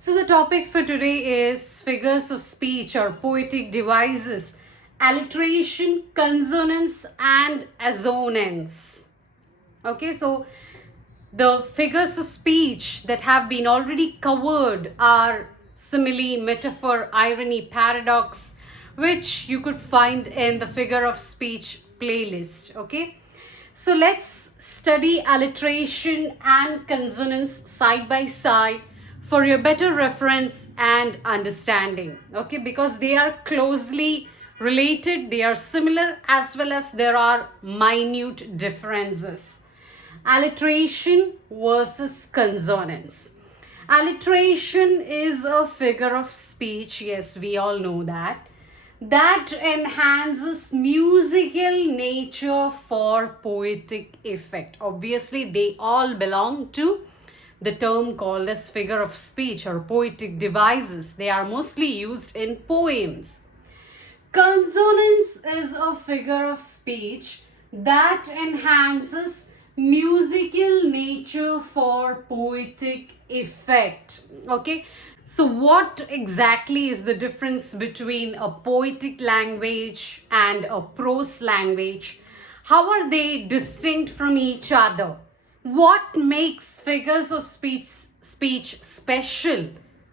So the topic for today is figures of speech or poetic devices, alliteration, consonance and assonance. Okay, so the figures of speech that have been already covered are simile, metaphor, irony, paradox, which you could find in the figure of speech playlist. Okay, so let's study alliteration and consonance side by side for your better reference and understanding. Okay, because they are closely related, they are similar, as well as there are minute differences. Alliteration versus consonance. Alliteration is a figure of speech, yes, we all know that enhances musical nature for poetic effect. Obviously, they all belong to the term called as figure of speech or poetic devices. They are mostly used in poems. Consonance is a figure of speech that enhances musical nature for poetic effect. Okay, so what exactly is the difference between a poetic language and a prose language? How are they distinct from each other? What makes figures of speech special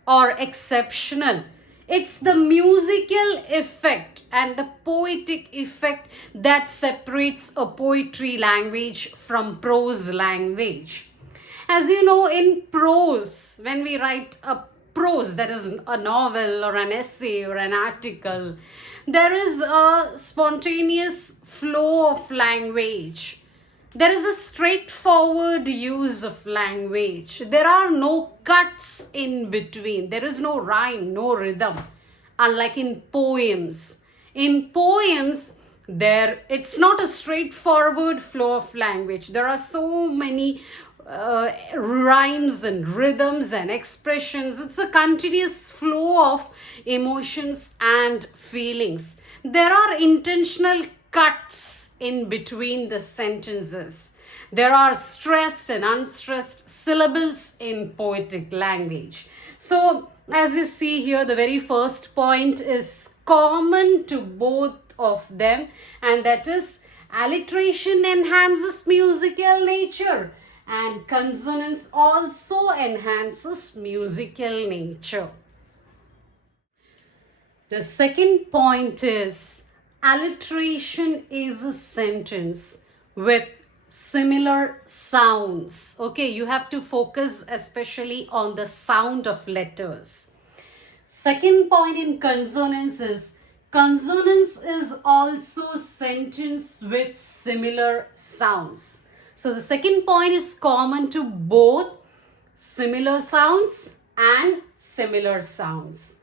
or exceptional? It's the musical effect and the poetic effect that separates a poetry language from prose language. As you know, in prose, when we write a prose, that is a novel or an essay or an article, there is a spontaneous flow of language. There is a straightforward use of language. There are no cuts in between. There is no rhyme, no rhythm. Unlike in poems. In poems, it's not a straightforward flow of language. There are so many rhymes and rhythms and expressions. It's a continuous flow of emotions and feelings. There are intentional cuts in between the sentences. There are stressed and unstressed syllables in poetic language. So, as you see here, the very first point is common to both of them, and that is alliteration enhances musical nature and consonance also enhances musical nature. The second point is alliteration is a sentence with similar sounds. Okay, you have to focus especially on the sound of letters. Second point in consonance is also sentence with similar sounds. So the second point is common to both similar sounds and similar sounds.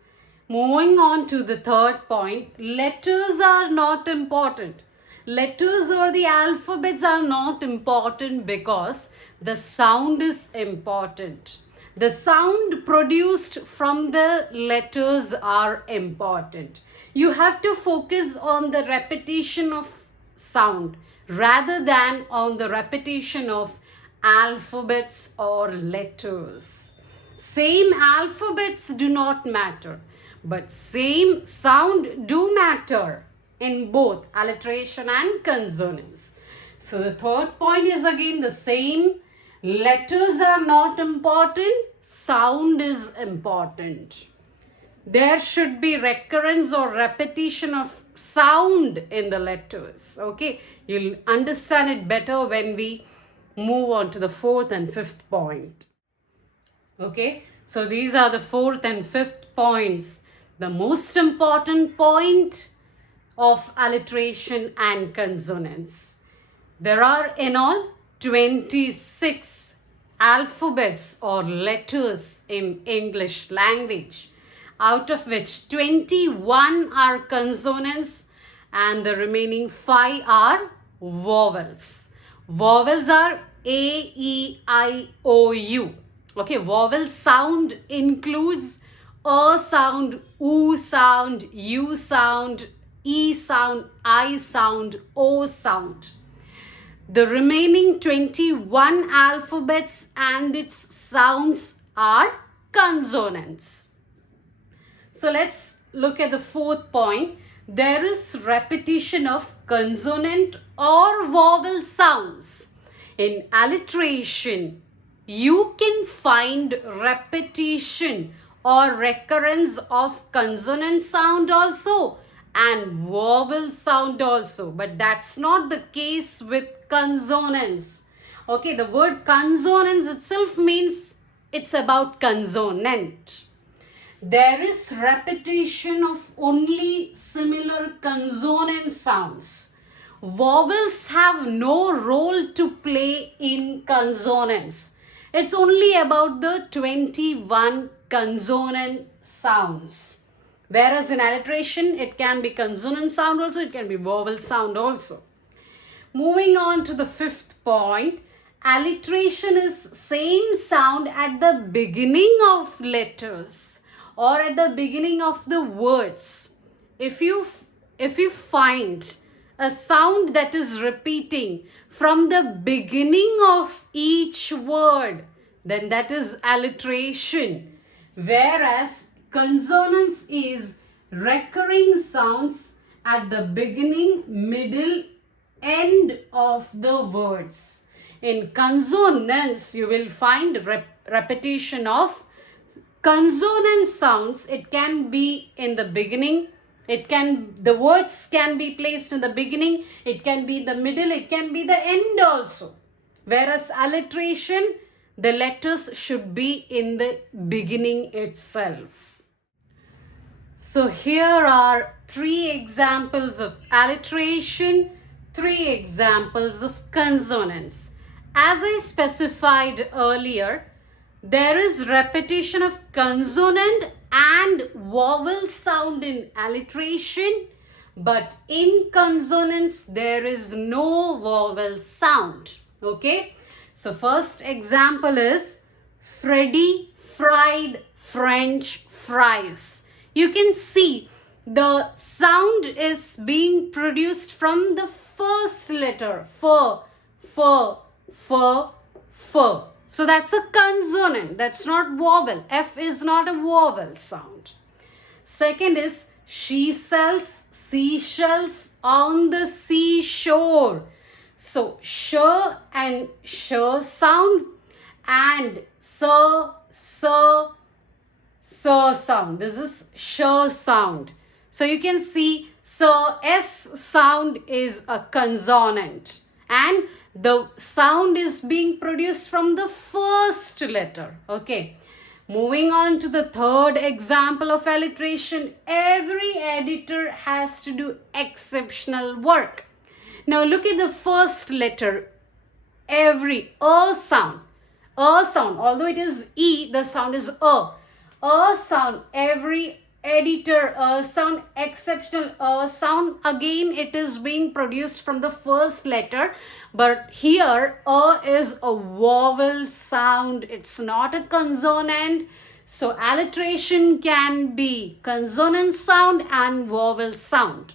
Moving on to the third point, letters are not important. Letters or the alphabets are not important because the sound is important. The sound produced from the letters are important. You have to focus on the repetition of sound rather than on the repetition of alphabets or letters. Same alphabets do not matter, but same sound do matter in both alliteration and consonance. So the third point is again the same. Letters are not important, sound is important. There should be recurrence or repetition of sound in the letters. Okay, you'll understand it better when we move on to the fourth and fifth point. Okay, so these are the fourth and fifth points. The most important point of alliteration and consonance. There are in all 26 alphabets or letters in English language, out of which 21 are consonants and the remaining 5 are vowels. Vowels are A, E, I, O, U. Okay, vowel sound includes A sound, U sound, U sound, E sound, I sound, O sound. The remaining 21 alphabets and its sounds are consonants. So let's look at the fourth point. There is repetition of consonant or vowel sounds. In alliteration, you can find repetition or recurrence of consonant sound also and vowel sound also, but that's not the case with consonants. Okay, the word consonants itself means it's about consonant. There is repetition of only similar consonant sounds. Vowels have no role to play in consonants. It's only about the 21 consonant sounds. Whereas in alliteration, it can be consonant sound also, it can be vowel sound also. Moving on to the fifth point, alliteration is same sound at the beginning of letters or at the beginning of the words. If you find a sound that is repeating from the beginning of each word, then that is alliteration. Whereas consonants is recurring sounds at the beginning, middle, end of the words. In consonants, you will find repetition of consonant sounds. It can be in the beginning. The words can be placed in the beginning. It can be the middle. It can be the end also. Whereas alliteration, the letters should be in the beginning itself. So here are 3 examples of alliteration, 3 examples of consonants. As I specified earlier, there is repetition of consonant and vowel sound in alliteration, but in consonants there is no vowel sound. Okay, so first example is Freddy fried French fries. You can see the sound is being produced from the first letter, f, f, f, f. So that's a consonant, that's not vowel. F is not a vowel sound. Second is she sells seashells on the seashore. So sh and sh sound and s sound. This is sh sound. So you can see s sound is a consonant and the sound is being produced from the first letter. Okay. Moving on to the third example of alliteration. Every editor has to do exceptional work. Now look at the first letter. Every sound, although it is E, the sound is sound. Every editor sound, exceptional sound, again it is being produced from the first letter, but here is a vowel sound, it's not a consonant. So alliteration can be consonant sound and vowel sound.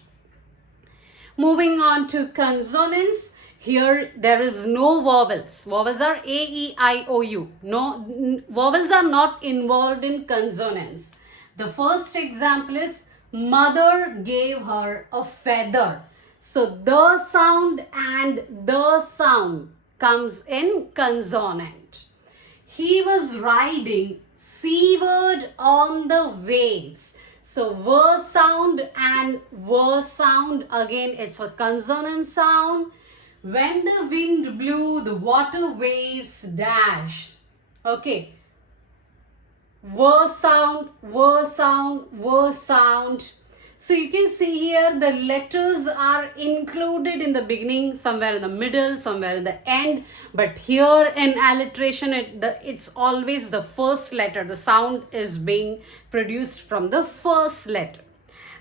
Moving on to consonants. Here there is no vowels. Vowels are A, E, I, O, U. No, vowels are not involved in consonants. The first example is mother gave her a feather. So the sound and the sound comes in consonant. He was riding seaward on the waves. So v sound and v sound, again it's a consonant sound. When the wind blew, the water waves dashed. Okay. V sound, v sound, v sound. So you can see here the letters are included in the beginning, somewhere in the middle, somewhere in the end. But here in alliteration, it's always the first letter. The sound is being produced from the first letter.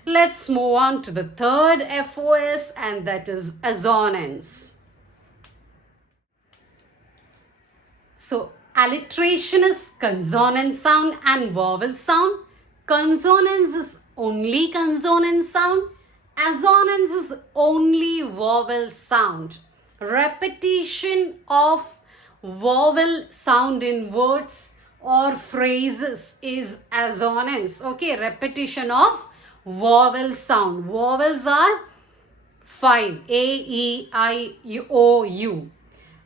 Let's move on to the third FOS, and that is assonance. So alliteration is consonant sound and vowel sound. Consonance is only consonant sound. Assonance is only vowel sound. Repetition of vowel sound in words or phrases is assonance. Okay, repetition of vowel sound. Vowels are 5. A, E, I, O, U.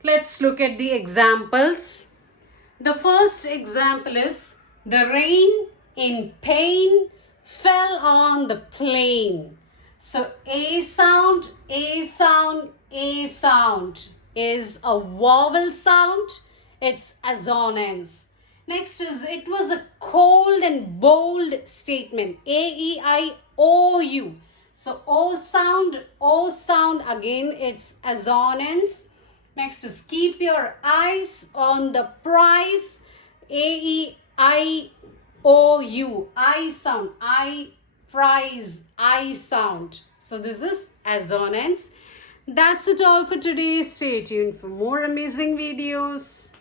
Let's look at the examples. The first example is the rain in pain fell on the plain. So A sound, A sound, A sound is a vowel sound. It's assonance. Next is it was a cold and bold statement. A-E-I-O-U. So O sound again, it's assonance. Next is keep your eyes on the prize. A-E-I-O-U. I sound. I prize. I sound. So this is assonance. That's it all for today. Stay tuned for more amazing videos.